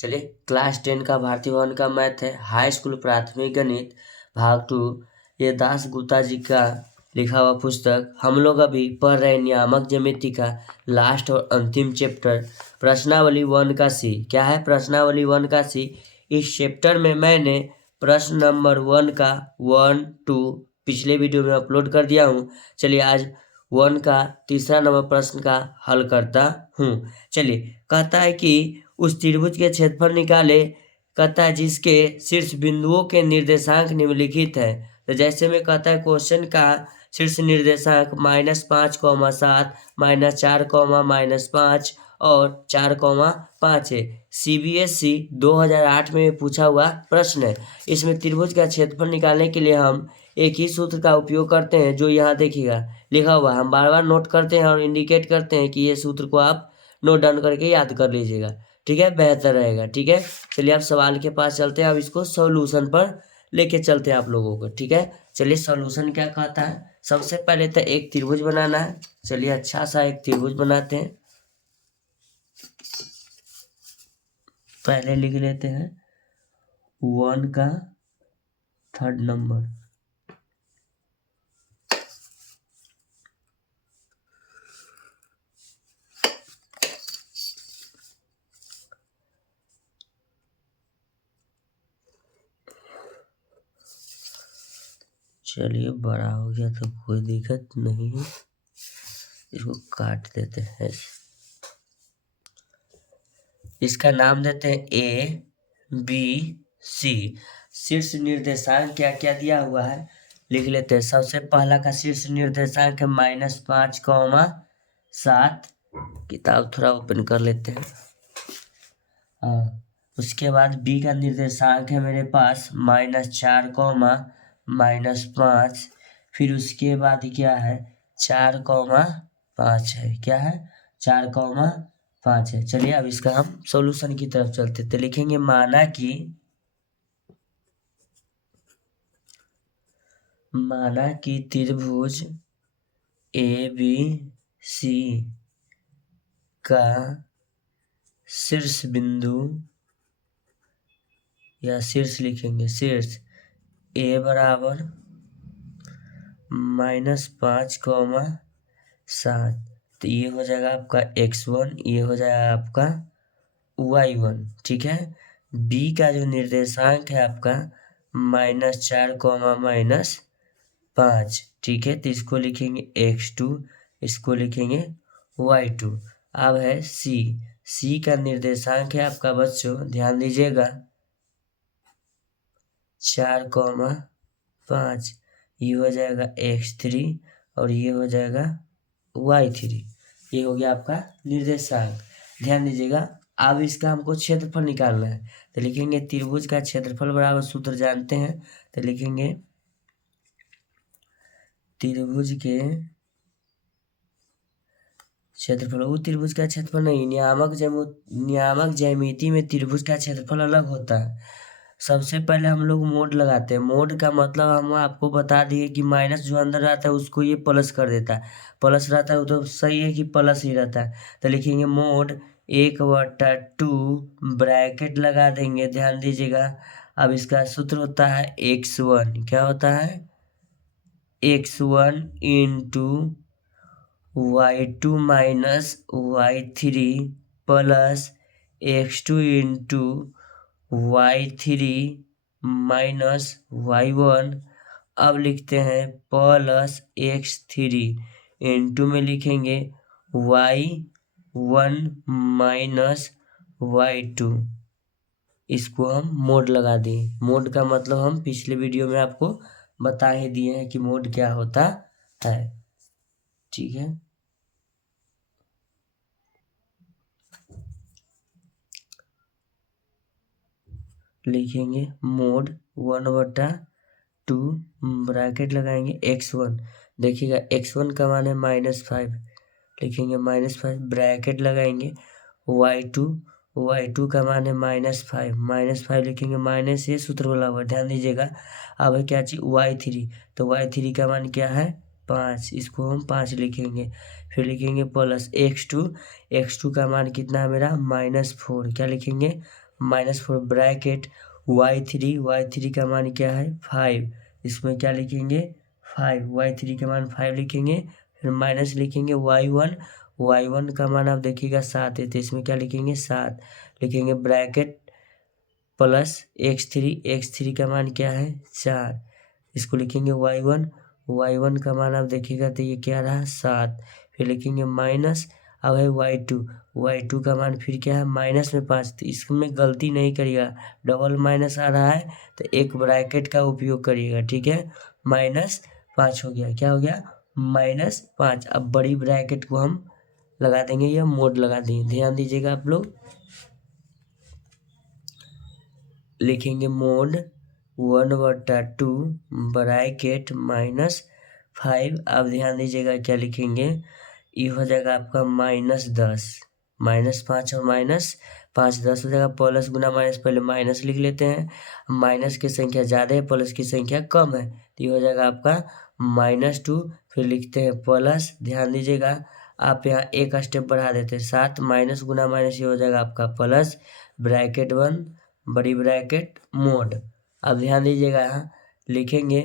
चलिए क्लास 10 का भारतीय भवन का मैथ है, हाई स्कूल प्राथमिक गणित भाग 2। ये दास गुप्ता जी का लिखा हुआ पुस्तक। हम लोग अभी पढ़ रहे हैं नियामक ज्यामिति का लास्ट और अंतिम चैप्टर प्रश्नावली 1 का सी। क्या है प्रश्नावली 1 का सी? इस चैप्टर में मैंने प्रश्न नंबर 1 का 1 2 पिछले वीडियो में अपलोड कर दिया हूँ। चलिए आज 1 का तीसरा नंबर प्रश्न का हल करता हूँ। चलिए कहता है कि उस त्रिभुज के क्षेत्रफल निकाले, कहता है जिसके शीर्ष बिंदुओं के निर्देशांक निम्नलिखित है। तो जैसे में कहता है क्वेश्चन का शीर्ष निर्देशांक -5,7 -4, -5 और 4,5 है। CBSE 2008 में पूछा हुआ प्रश्न है। इसमें त्रिभुज का क्षेत्रफल निकालने के लिए हम एक ही सूत्र का उपयोग करते हैं जो यहाँ देखिएगा लिखा हुआ। हम बार बार नोट करते हैं और इंडिकेट करते हैं कि ये सूत्र को आप नोट डाउन करके याद कर लीजिएगा, ठीक है, बेहतर रहेगा। ठीक है, चलिए आप सवाल के पास चलते हैं। अब इसको सॉल्यूशन पर लेके चलते हैं आप लोगों को। ठीक है, चलिए सॉल्यूशन क्या कहता है। सबसे पहले तो एक त्रिभुज बनाना है। चलिए अच्छा सा एक त्रिभुज बनाते हैं। पहले लिख लेते हैं 1 का 3rd नंबर। चलिए बड़ा हो गया तो कोई दिक्कत नहीं है, इसको काट देते हैं। इसका नाम देते हैं ABC। शीर्ष निर्देशांक क्या क्या दिया हुआ है लिख लेते हैं। सबसे पहला का शीर्ष निर्देशांक है -5,7। किताब थोड़ा ओपन कर लेते हैं। उसके बाद B का निर्देशांक है मेरे पास -4, -5। फिर उसके बाद क्या है 4,5 है। क्या है 4,5 है। चलिए अब इसका हम सॉल्यूशन की तरफ चलते तो लिखेंगे माना कि त्रिभुज ABC का शीर्ष बिंदु या शीर्ष लिखेंगे शीर्ष A बराबर -5,7। तो ये हो जाएगा आपका x1, ये हो जाएगा आपका y1। ठीक है, B का जो निर्देशांक है आपका -4, -5। ठीक है, तो इसको लिखेंगे x2, इसको लिखेंगे y2। अब है C का निर्देशांक है आपका बच्चों ध्यान दीजिएगा 4,5। ये हो जाएगा x3 और ये हो जाएगा y3। ये हो गया आपका निर्देशांक, ध्यान दीजिएगा। अब इसका हमको क्षेत्रफल निकालना है तो लिखेंगे त्रिभुज का क्षेत्रफल बराबर सूत्र जानते हैं। तो लिखेंगे त्रिभुज के क्षेत्रफल, वो त्रिभुज का क्षेत्रफल नहीं, नियामक ज्यामिति में त्रिभुज का क्षेत्रफल अलग होता है। सबसे पहले हम लोग मोड लगाते हैं। मोड का मतलब हम आपको बता दिए कि माइनस जो अंदर रहता है उसको ये प्लस कर देता है। प्लस रहता है तो सही है कि प्लस ही रहता है। तो लिखेंगे मोड 1/2 ब्रैकेट लगा देंगे, ध्यान दीजिएगा। अब इसका सूत्र होता है x1। क्या होता है x1 into y2 minus y3 plus x2 into y3 minus y1। अब लिखते हैं प्लस x3 इंटू में लिखेंगे y1 माइनस y2। इसको हम मोड लगा दिए। मोड का मतलब हम पिछले वीडियो में आपको बता ही दिए हैं कि मोड क्या होता है। ठीक है, लिखेंगे मोड 1/2 ब्रैकेट लगाएंगे x1। देखिएगा x1 का मान है -5, लिखेंगे -5 ब्रैकेट लगाएंगे। y2 का मान है -5 लिखेंगे माइनस, ये सूत्र वाला हुआ ध्यान दीजिएगा। अब है क्या चीज y3, तो y3 का मान क्या है 5, इसको हम 5 लिखेंगे। फिर लिखेंगे प्लस x2 का मान कितना है मेरा -4। क्या लिखेंगे -4 ब्रैकेट y3 का मान क्या है 5, इसमें क्या लिखेंगे 5, y3 का मान 5 लिखेंगे, फिर माइनस लिखेंगे y1 का मान आप देखिएगा 7 है, तो इसमें क्या लिखेंगे 7 लिखेंगे, ब्रैकेट प्लस x3 का मान क्या है 4, इसको लिखेंगे y1 का मान आप देखिएगा तो ये क्या रहा 7, फिर लिखेंगे माइनस, अब है y2 का मान फिर क्या है -5, तो इसमें गलती नहीं करिएगा, डबल माइनस आ रहा है तो एक ब्रैकेट का उपयोग करिएगा, ठीक है। -5 हो गया, क्या हो गया -5। अब बड़ी ब्रैकेट को हम लगा देंगे, यह मोड लगा देंगे, ध्यान दीजिएगा आप लोग, लिखेंगे मोड 1/2 ब्रैकेट -5। अब ध्यान दीजिएगा क्या लिखेंगे, ये हो जाएगा आपका -10, -5 और -5 10 हो जाएगा, प्लस गुना माइनस, पहले माइनस लिख लेते हैं, माइनस की संख्या ज़्यादा है प्लस की संख्या कम है, तो ये हो जाएगा आपका -2, फिर लिखते हैं प्लस, ध्यान दीजिएगा आप यहाँ एक स्टेप बढ़ा देते हैं 7, माइनस गुना माइनस ये हो जाएगा आपका प्लस, ब्रैकेट 1 बड़ी ब्रैकेट मोड। अब ध्यान दीजिएगा यहाँ लिखेंगे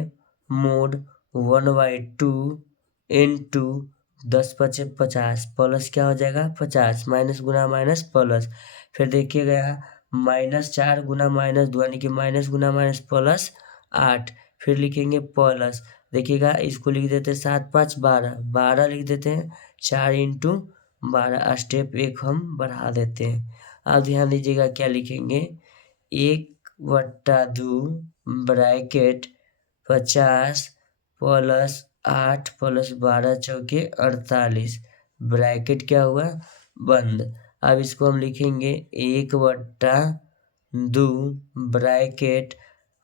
मोड 1/2 इंटू 10×5 = 50 प्लस क्या हो जाएगा 50, माइनस गुना माइनस प्लस, फिर देखिएगा यहाँ -4 गुना -2 यानी कि माइनस गुना माइनस प्लस 8, फिर लिखेंगे प्लस, देखिएगा इसको लिख देते हैं 7 5 12 लिख देते हैं, 4 × 12 स्टेप एक हम बढ़ा देते हैं। अब ध्यान दीजिएगा क्या लिखेंगे 1/2 ब्रैकेट 50 प्लस 8 प्लस 12 चौके 48 ब्रैकेट क्या हुआ बंद। अब इसको हम लिखेंगे 1/2 ब्रैकेट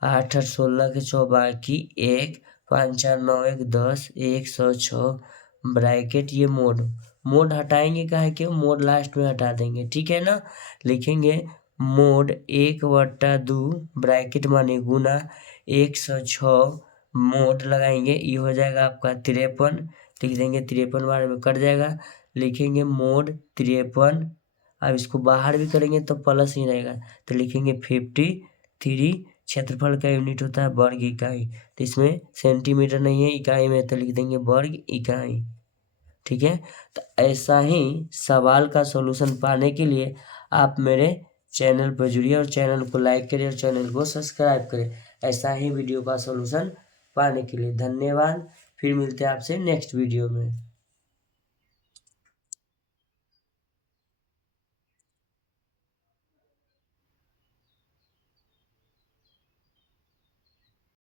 8 और 16 के 100 बाकी 1 5 4 9 1 10 106 ब्रैकेट, ये मोड हटाएंगे का है कि मोड लास्ट में हटा देंगे, ठीक है ना। लिखेंगे मोड 1/2 ब्रैकेट माने गुना 106 मोड लगाएंगे, ये हो जाएगा आपका 53, लिख देंगे 53 बार में कट जाएगा, लिखेंगे मोड 53। अब इसको बाहर भी करेंगे तो प्लस ही रहेगा, तो लिखेंगे 53। क्षेत्रफल का यूनिट होता है वर्ग इकाई, तो इसमें सेंटीमीटर नहीं है इकाई में, तो लिख देंगे वर्ग इकाई, ठीक है। तो ऐसा ही सवाल का सॉल्यूशन पाने के लिए आप मेरे चैनल पर जुड़िए और चैनल को लाइक करें और चैनल को सब्सक्राइब करें, ऐसा ही वीडियो का सॉल्यूशन पाने के लिए। धन्यवाद, फिर मिलते हैं आपसे नेक्स्ट वीडियो में।